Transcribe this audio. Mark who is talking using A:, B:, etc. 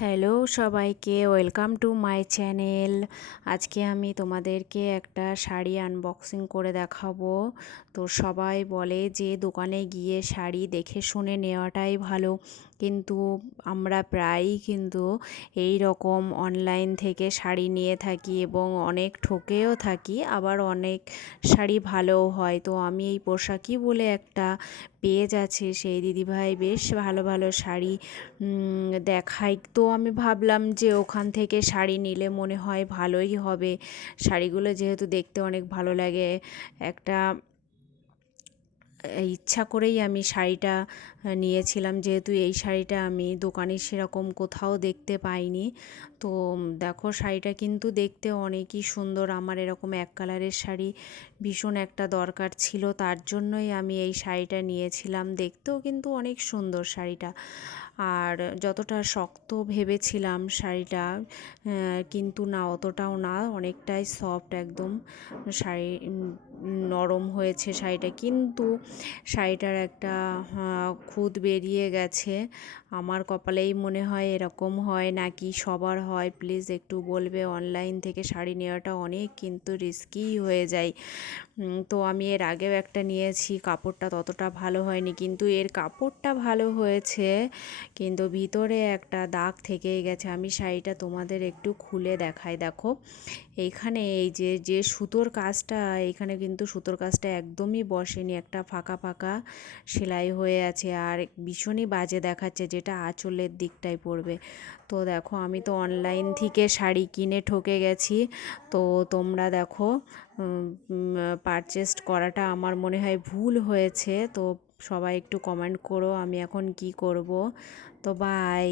A: Hello সবাইকে, welcome to my channel. আজকে আমি তোমাদেরকে একটা শাড়ি আনবক্সিং করে দেখাবো। তো সবাই বলে যে দোকানে গিয়ে শাড়ি দেখে শুনে নেওয়াটাই ভালো। কিন্তু আমরা প্রায়ই কিন্তু এই রকম অনলাইন থেকে শাড়ি নিয়ে থাকি এবং অনেক ঠকেও থাকি, আবার অনেক শাড়ি ভালোও হয়। তো আমি এই পোশাকি বলে একটা পেজ আছে সেই দিদিভাই বেশ ভালো ভালো শাড়ি দেখায়। তো আমি ভাবলাম যে ওখান থেকে শাড়ি নিলে মনে হয় ভালোই হবে। শাড়িগুলো যেহেতু দেখতে অনেক ভালো লাগে, একটা ইচ্ছা করেই আমি শাড়িটা নিয়েছিলাম। যেহেতু এই শাড়িটা আমি দোকানে সেরকম কোথাও দেখতে পাইনি। তো দেখো, শাড়িটা কিন্তু দেখতে অনেকই সুন্দর। আমার এরকম এক কালারের শাড়ি ভীষণ একটা দরকার ছিল। তার জন্যই আমি এই শাড়িটা নিয়েছিলাম। দেখতেও কিন্তু অনেক সুন্দর শাড়িটা। আর যতটা শক্ত ভেবেছিলাম শাড়িটা কিন্তু না, অতটাও না। অনেকটাই সফট একদম শাড়ি নরম হয়েছে শাড়িটা। কিন্তু শাড়িটার একটা খুদ বেরিয়ে গেছে। আমার কপালেই মনে হয় এরকম হয় নাকি সবার হয়। প্লিজ একটু বলবে, অনলাইন থেকে শাড়ি নেওয়াটা অনেক কিন্তু রিস্কি হয়ে যায়। তো আমি এর আগেও একটা নিয়েছি, কাপড়টা ততটা ভালো হয়নি। কিন্তু এর কাপড়টা ভালো হয়েছে, কিন্তু ভিতরে একটা দাগ থেকেই গেছে। আমি শাড়িটা তোমাদের একটু খুলে দেখাই, দেখো। এইখানে এই যে যে সুতোর কাজটা এখানে কিন্তু সুতোর কাজটা একদমই বসেনি, একটা ফাঁকা ফাঁকা সেলাই হয়ে আছে আর ভীষণই বাজে দেখাচ্ছে যেটা আঁচলের দিকটায় পড়বে। তো দেখো আমি তো অনলাইন থেকে শাড়ি কিনে ঠকে গেছি, তো তোমরা দেখো পারচেস্ট করাটা আমার মনে হয় ভুল হয়েছে, তো সবাই একটু কমেন্ট করো আমি এখন কি করব। তো বাই